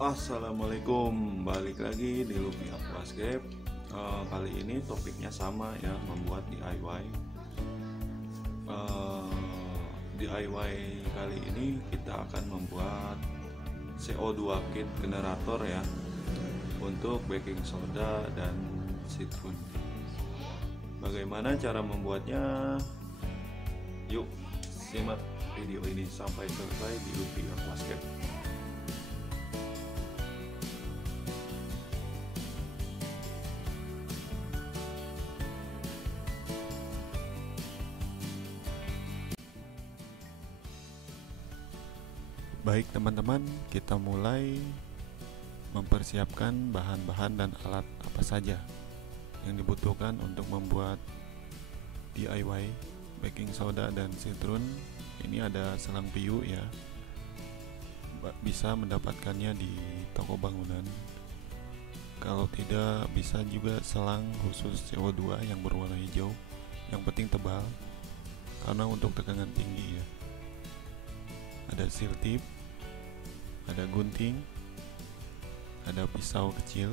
Assalamualaikum, balik lagi di Luffy Aquascape. Kali ini topiknya sama ya, membuat DIY. DIY kali ini kita akan membuat CO2 kit generator ya, untuk baking soda dan citrun. Bagaimana cara membuatnya? Yuk simak video ini sampai selesai di Luffy Aquascape. Baik teman-teman, kita mulai mempersiapkan bahan-bahan dan alat apa saja yang dibutuhkan untuk membuat DIY baking soda dan citrun. Ini ada selang PU ya, bisa mendapatkannya di toko bangunan. Kalau tidak, bisa juga selang khusus CO2 yang berwarna hijau, yang penting tebal karena untuk tegangan tinggi ya. Ada seal tip, ada gunting, ada pisau kecil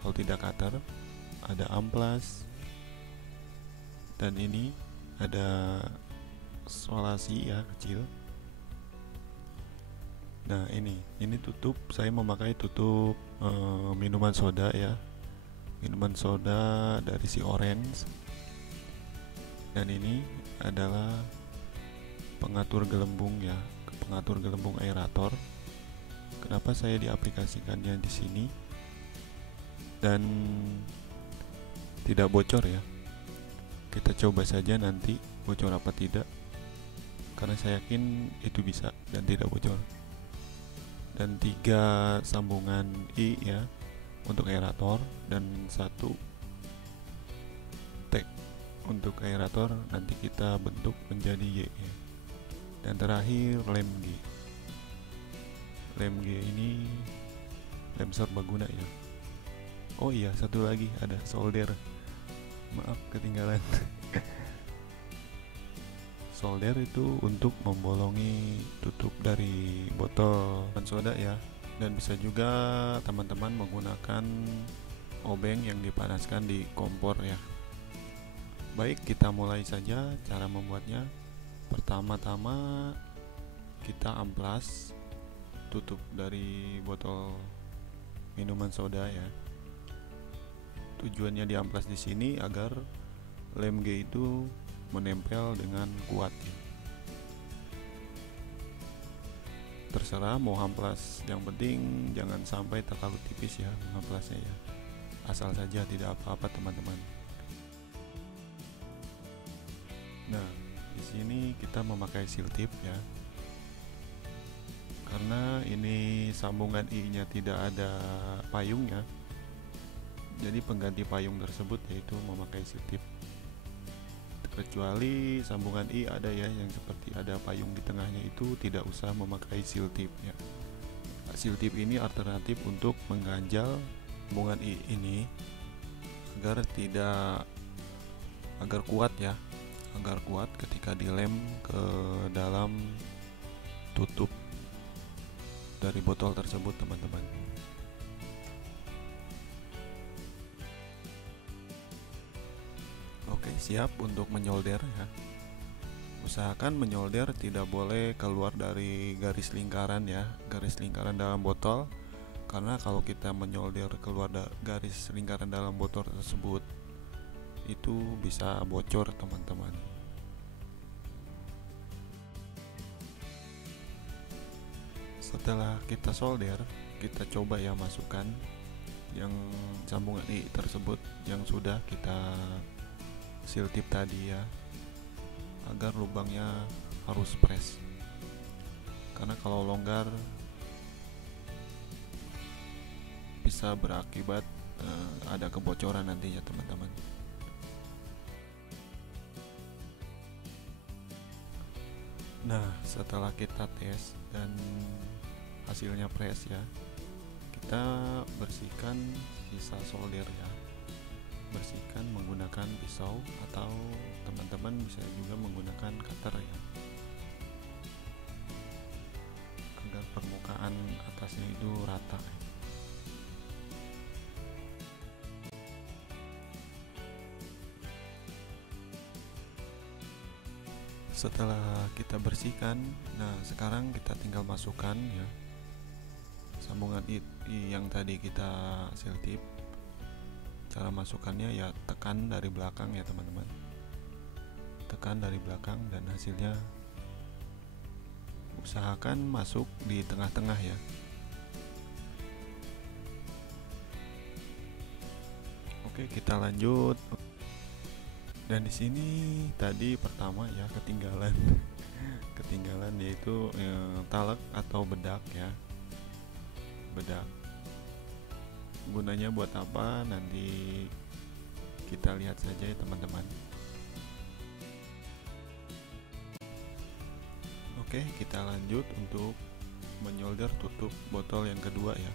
kalau tidak cutter, ada amplas, dan ini ada solasi ya kecil. Nah ini tutup, saya memakai tutup minuman soda ya, minuman soda dari si Orange. Dan ini adalah pengatur gelembung ya, pengatur gelembung aerator. Kenapa saya diaplikasikannya di sini dan tidak bocor ya? Kita coba saja nanti bocor apa tidak, karena saya yakin itu bisa dan tidak bocor. Dan 3 sambungan I ya untuk aerator, dan 1 T untuk aerator, nanti kita bentuk menjadi Y ya. Dan terakhir lem G. Lem G ini lem serbaguna ya. Oh iya, satu lagi ada solder. Maaf ketinggalan. Solder itu untuk membolongi tutup dari botol soda ya. Dan bisa juga teman-teman menggunakan obeng yang dipanaskan di kompor ya. Baik, kita mulai saja cara membuatnya. Pertama-tama kita amplas tutup dari botol minuman soda ya. Tujuannya diamplas di sini agar lem G itu menempel dengan kuat ya. Terserah mau amplas, yang penting jangan sampai terlalu tipis ya amplasnya ya. Asal saja tidak apa-apa teman-teman. Nah, di sini kita memakai seal tip ya. Karena ini sambungan I-nya tidak ada payungnya, jadi pengganti payung tersebut yaitu memakai seal tip. Kecuali sambungan I ada ya yang seperti ada payung di tengahnya, itu tidak usah memakai seal tip ya. Seal tip ini alternatif untuk mengganjal sambungan I ini agar kuat ya, agar kuat ketika dilem ke dalam tutup dari botol tersebut teman-teman. Oke, siap untuk menyolder ya. Usahakan menyolder tidak boleh keluar dari garis lingkaran ya, garis lingkaran dalam botol. Karena kalau kita menyolder keluar garis lingkaran dalam botol tersebut, itu bisa bocor teman-teman. Setelah kita solder, kita coba ya masukkan yang sambungan I tersebut yang sudah kita seal tip tadi ya, agar lubangnya harus press. Karena kalau longgar bisa berakibat ada kebocoran nantinya teman-teman. Nah, setelah kita tes dan hasilnya press ya, kita bersihkan sisa solder ya. Bersihkan menggunakan pisau, atau teman-teman bisa juga menggunakan cutter ya, agar permukaan usahakan atasnya itu rata. Setelah kita bersihkan, nah sekarang kita tinggal masukkan ya sambungan yang tadi kita seltip. Cara masukkannya ya tekan dari belakang ya teman-teman, tekan dari belakang dan hasilnya usahakan masuk di tengah-tengah ya. Oke, kita lanjut. Dan di sini tadi pertama ya ketinggalan yaitu talek atau bedak ya. Bedak gunanya buat apa nanti kita lihat saja ya teman-teman. Oke, kita lanjut untuk menyolder tutup botol yang kedua ya.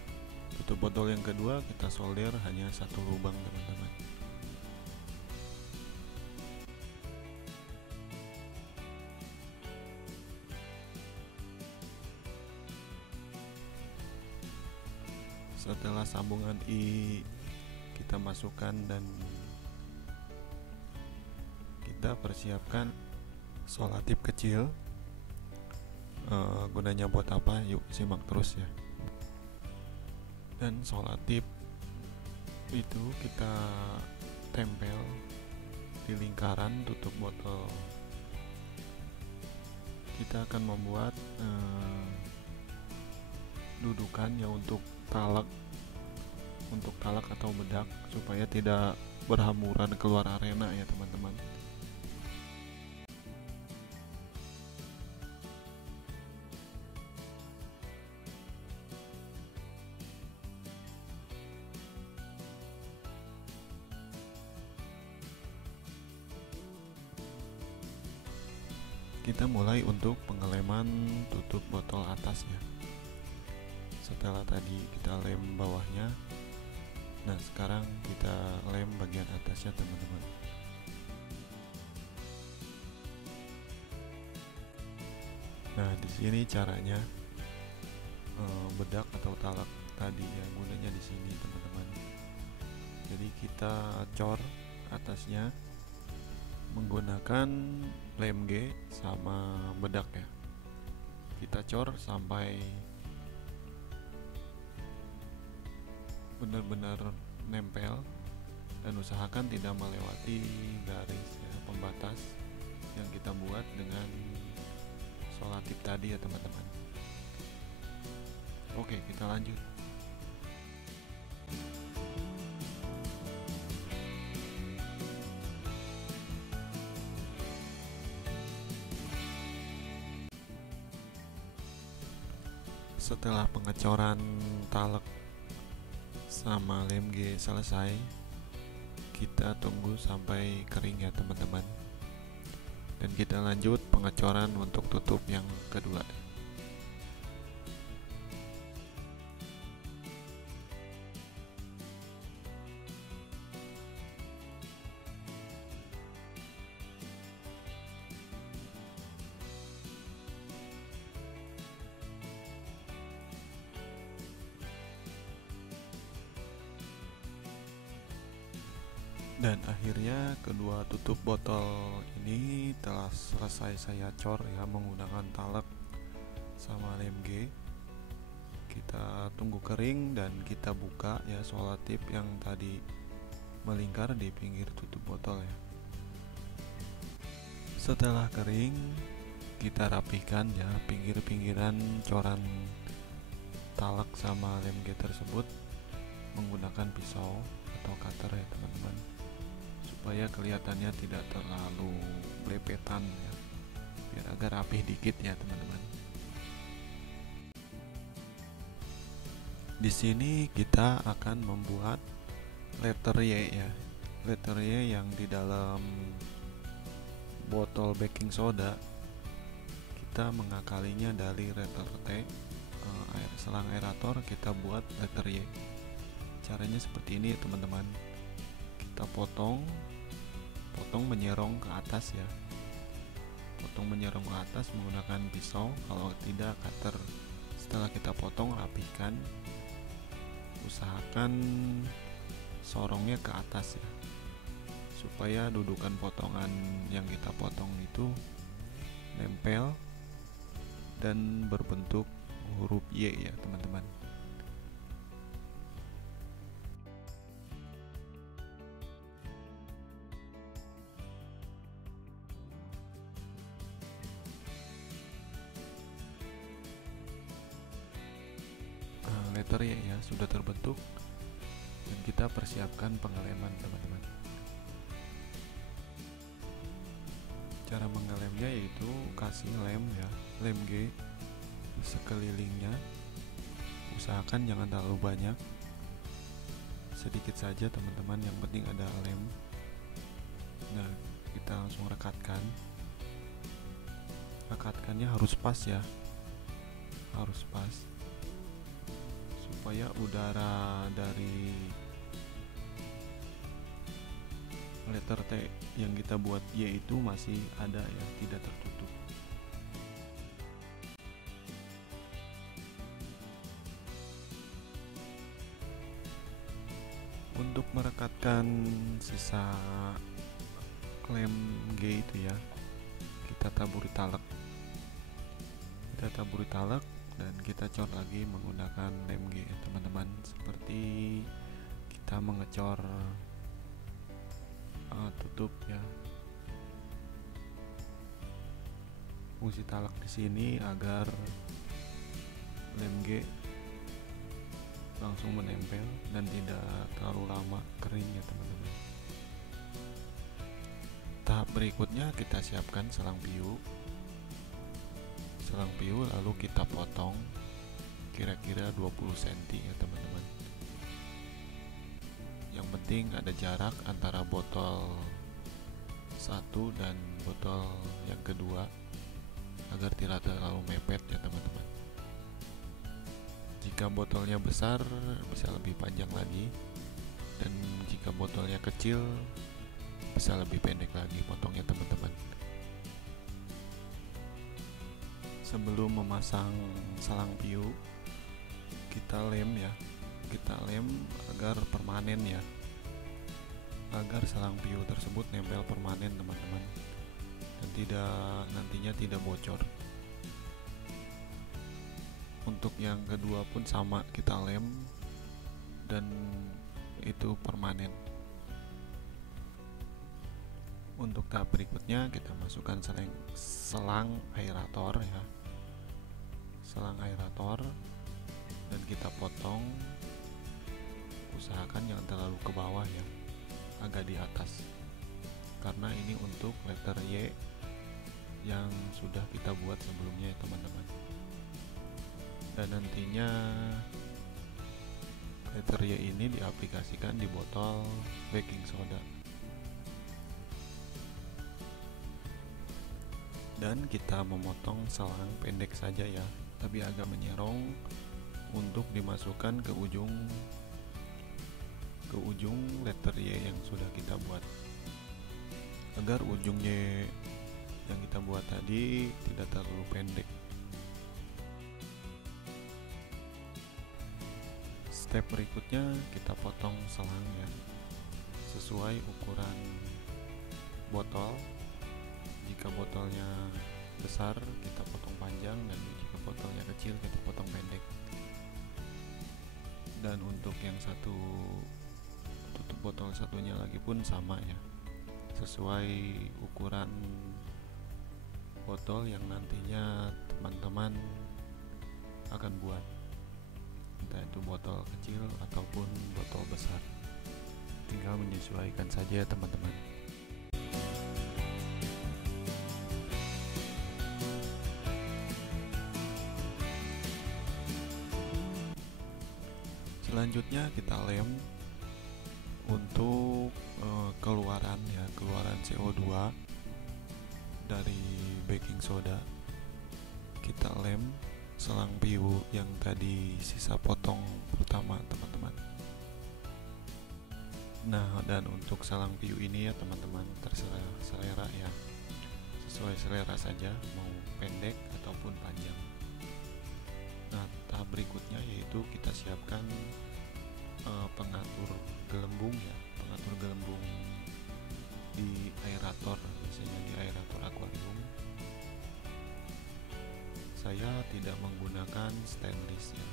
Tutup botol yang kedua kita solder hanya satu lubang teman-teman. Setelah sambungan I kita masukkan dan kita persiapkan solatip kecil. Gunanya buat apa? Yuk simak terus ya. Dan solatip itu kita tempel di lingkaran tutup botol. Kita akan membuat dudukan ya untuk talak atau bedak supaya tidak berhamburan keluar arena ya teman-teman. Kita mulai untuk pengeleman tutup botol atas ya. Setelah tadi kita lem bawahnya, nah sekarang kita lem bagian atasnya teman-teman. Nah di sini caranya bedak atau talak tadi ya gunanya di sini teman-teman. Jadi kita cor atasnya menggunakan lem G sama bedak ya. Kita cor sampai benar-benar nempel dan usahakan tidak melewati garis ya, pembatas yang kita buat dengan solatip tadi ya teman-teman. Oke, kita lanjut. Setelah pengecoran talek sama lem G selesai, kita tunggu sampai kering ya teman-teman. Dan kita lanjut pengecoran untuk tutup yang kedua. Dan akhirnya kedua tutup botol ini telah selesai saya cor ya menggunakan talek sama lem G. Kita tunggu kering dan kita buka ya solatip yang tadi melingkar di pinggir tutup botol ya. Setelah kering kita rapihkan ya pinggir-pinggiran coran talek sama lem G tersebut menggunakan pisau atau cutter ya teman-teman, supaya kelihatannya tidak terlalu belepetan ya, biar agak rapih dikit ya teman-teman. Di sini kita akan membuat letter Y ya, letter Y yang di dalam botol baking soda kita mengakalinya dari letter T, selang aerator kita buat letter Y. Caranya seperti ini ya teman-teman. Kita potong menyerong ke atas ya, potong menyerong ke atas menggunakan pisau, kalau tidak cutter Setelah kita potong, rapikan, usahakan sorongnya ke atas ya, supaya dudukan potongan yang kita potong itu nempel dan berbentuk huruf Y ya teman-teman. Letter Y ya sudah terbentuk, dan kita persiapkan pengeleman teman-teman. Cara mengelemnya yaitu kasih lem ya, lem G sekelilingnya. Usahakan jangan terlalu banyak, sedikit saja teman-teman, yang penting ada lem. Nah, kita langsung rekatkan. Rekatkannya harus pas ya, harus pas, supaya udara dari letter T yang kita buat Y itu masih ada ya, tidak tertutup. Untuk merekatkan sisa lem G itu ya, kita taburi talek. Dan kita cor lagi menggunakan lem G ya teman-teman, seperti kita mengecor tutup ya. Fungsi talak di sini agar lem G langsung menempel dan tidak terlalu lama kering ya teman-teman. Tahap berikutnya kita siapkan selang piu. Lalu kita potong kira-kira 20 cm ya teman-teman. Yang penting ada jarak antara botol satu dan botol yang kedua agar tidak terlalu mepet ya teman-teman. Jika botolnya besar bisa lebih panjang lagi, dan jika botolnya kecil bisa lebih pendek lagi potongnya teman-teman. Sebelum memasang selang piu, kita lem ya, agar permanen ya, agar selang piu tersebut nempel permanen teman-teman, dan nantinya tidak bocor. Untuk yang kedua pun sama, kita lem dan itu permanen. Untuk tahap berikutnya kita masukkan selang aerator ya, dan kita potong. Usahakan jangan terlalu ke bawah ya, agak di atas, karena ini untuk letter Y yang sudah kita buat sebelumnya ya teman-teman. Dan nantinya letter Y ini diaplikasikan di botol baking soda. Dan kita memotong selang pendek saja ya, tapi agak menyerong untuk dimasukkan ke ujung letter Y yang sudah kita buat, agar ujung Y yang kita buat tadi tidak terlalu pendek. Step berikutnya kita potong selang ya, sesuai ukuran botol. Jika botolnya besar kita potong panjang, dan jika botolnya kecil kita potong pendek. Dan untuk yang satu tutup botol satunya lagi pun sama ya, sesuai ukuran botol yang nantinya teman-teman akan buat, entah itu botol kecil ataupun botol besar, tinggal menyesuaikan saja ya teman-teman. Selanjutnya kita lem untuk keluaran CO2 dari baking soda. Kita lem selang piu yang tadi sisa potong pertama teman-teman. Nah, dan untuk selang piu ini ya teman-teman, terserah selera ya, sesuai selera saja, mau pendek ataupun panjang. Nah, tahap berikutnya yaitu kita siapkan pengatur gelembung ya, pengatur gelembung di aerator, misalnya di aerator akuarium. Saya tidak menggunakan stainless ya,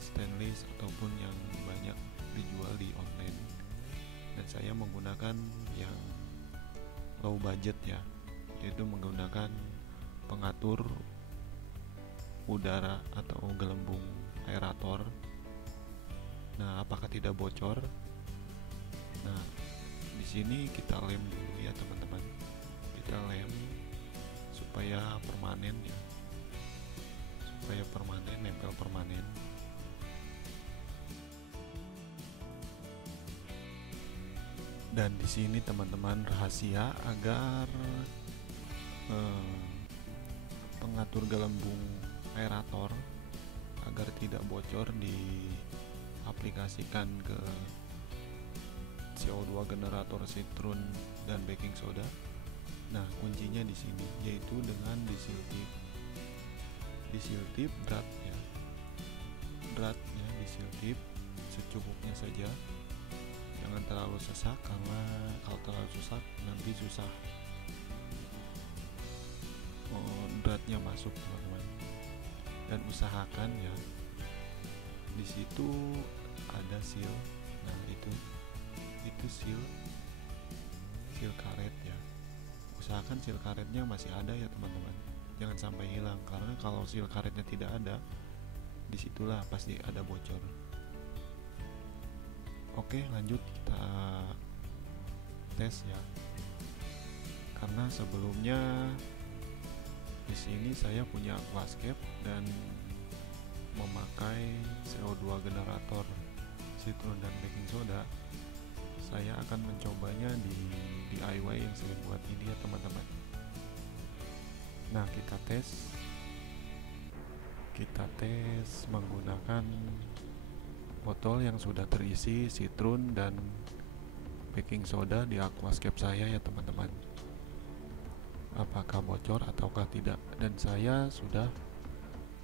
stainless ataupun yang banyak dijual di online, dan saya menggunakan yang low budget ya, yaitu menggunakan pengatur udara atau gelembung aerator. Nah, apakah tidak bocor? Nah, di sini kita lem dulu ya teman-teman. Kita lem supaya permanen ya, supaya permanen, nempel permanen. Dan di sini teman-teman, rahasia agar pengatur gelembung aerator agar tidak bocor diaplikasikan ke CO2 generator Citrun dan baking soda. Nah, kuncinya di sini yaitu dengan diesel tip dratnya. Dratnya diesel tip secukupnya saja. Jangan terlalu sesak, karena kalau terlalu sesak nanti susah dratnya masuk teman-teman. Dan usahakan ya di situ ada seal. Nah, itu seal karet ya. Usahakan seal karetnya masih ada ya teman-teman, jangan sampai hilang, karena kalau seal karetnya tidak ada, disitulah pasti ada bocor. Oke, lanjut kita tes ya. Karena sebelumnya di sini saya punya aquascape dan memakai CO2 generator Citrun dan baking soda, saya akan mencobanya di DIY yang saya buat ini ya teman-teman. Nah, kita tes menggunakan botol yang sudah terisi Citrun dan baking soda di aquascape saya ya teman-teman. Apakah bocor ataukah tidak? Dan saya sudah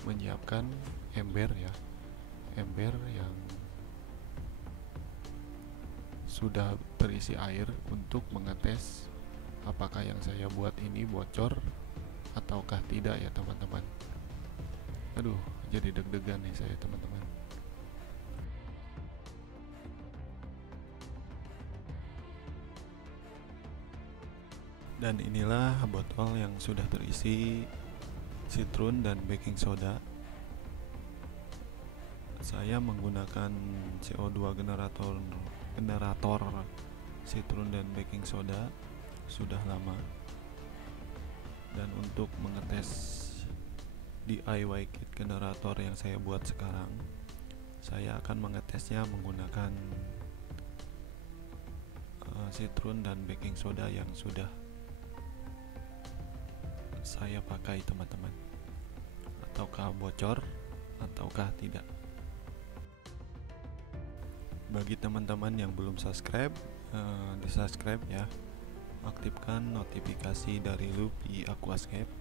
menyiapkan ember ya, ember yang sudah terisi air untuk mengetes apakah yang saya buat ini bocor ataukah tidak ya teman-teman. Aduh, jadi deg-degan nih saya teman-teman. Dan inilah botol yang sudah terisi Citrun dan baking soda. Saya menggunakan CO2 generator Citrun dan baking soda sudah lama. Dan untuk mengetes DIY kit generator yang saya buat sekarang, saya akan mengetesnya menggunakan Citrun dan baking soda yang sudah saya pakai teman-teman. Ataukah bocor ataukah tidak? Bagi teman-teman yang belum subscribe, di subscribe ya, aktifkan notifikasi dari Lupi Aquascape,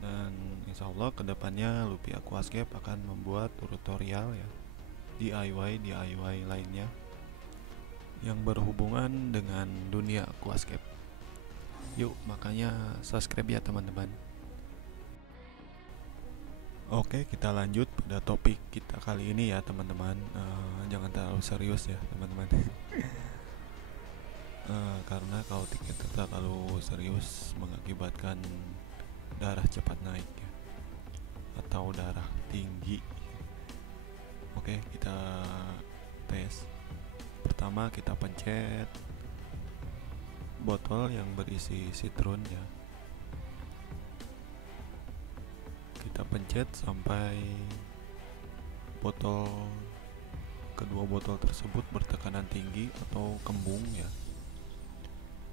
dan insya Allah kedepannya Lupi Aquascape akan membuat tutorial ya, DIY lainnya yang berhubungan dengan dunia aquascape. Yuk, makanya subscribe ya teman-teman. Oke, kita lanjut pada topik kita kali ini ya teman-teman. Jangan terlalu serius ya teman-teman. Karena kalau kita terlalu serius mengakibatkan darah cepat naik ya, atau darah tinggi. Oke, kita tes. Pertama kita pencet botol yang berisi Citrun ya. Kita pencet sampai kedua botol tersebut bertekanan tinggi atau kembung ya.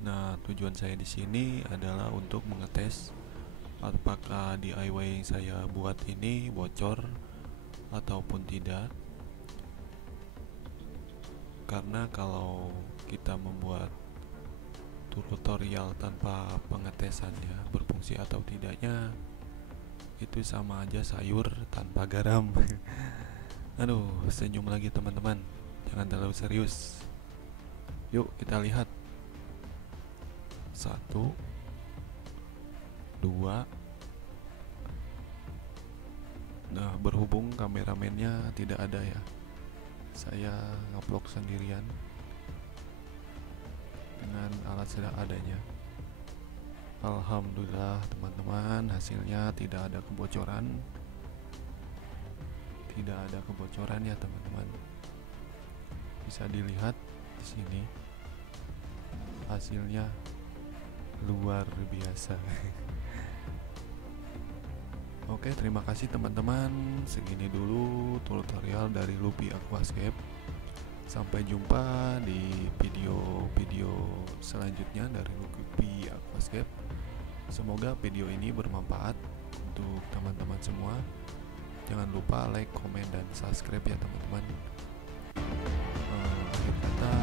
Nah, tujuan saya di sini adalah untuk mengetes apakah DIY yang saya buat ini bocor ataupun tidak. Karena kalau kita membuat tutorial tanpa pengetesan ya, berfungsi atau tidaknya, itu sama aja sayur tanpa garam. Aduh, senyum lagi teman-teman. Jangan terlalu serius. Yuk kita lihat. 1, 2. Nah, berhubung kameramennya tidak ada ya, saya ngevlog sendirian dengan alat seadanya. Alhamdulillah teman-teman, hasilnya tidak ada kebocoran. Tidak ada kebocoran ya teman-teman. Bisa dilihat di sini. Hasilnya luar biasa. Oke, terima kasih teman-teman. Segini dulu tutorial dari Lupi Aquascape. Sampai jumpa di video-video selanjutnya dari Lupi Aquascape. Semoga video ini bermanfaat untuk teman-teman semua. Jangan lupa like, komen, dan subscribe ya teman-teman. Akhir kata,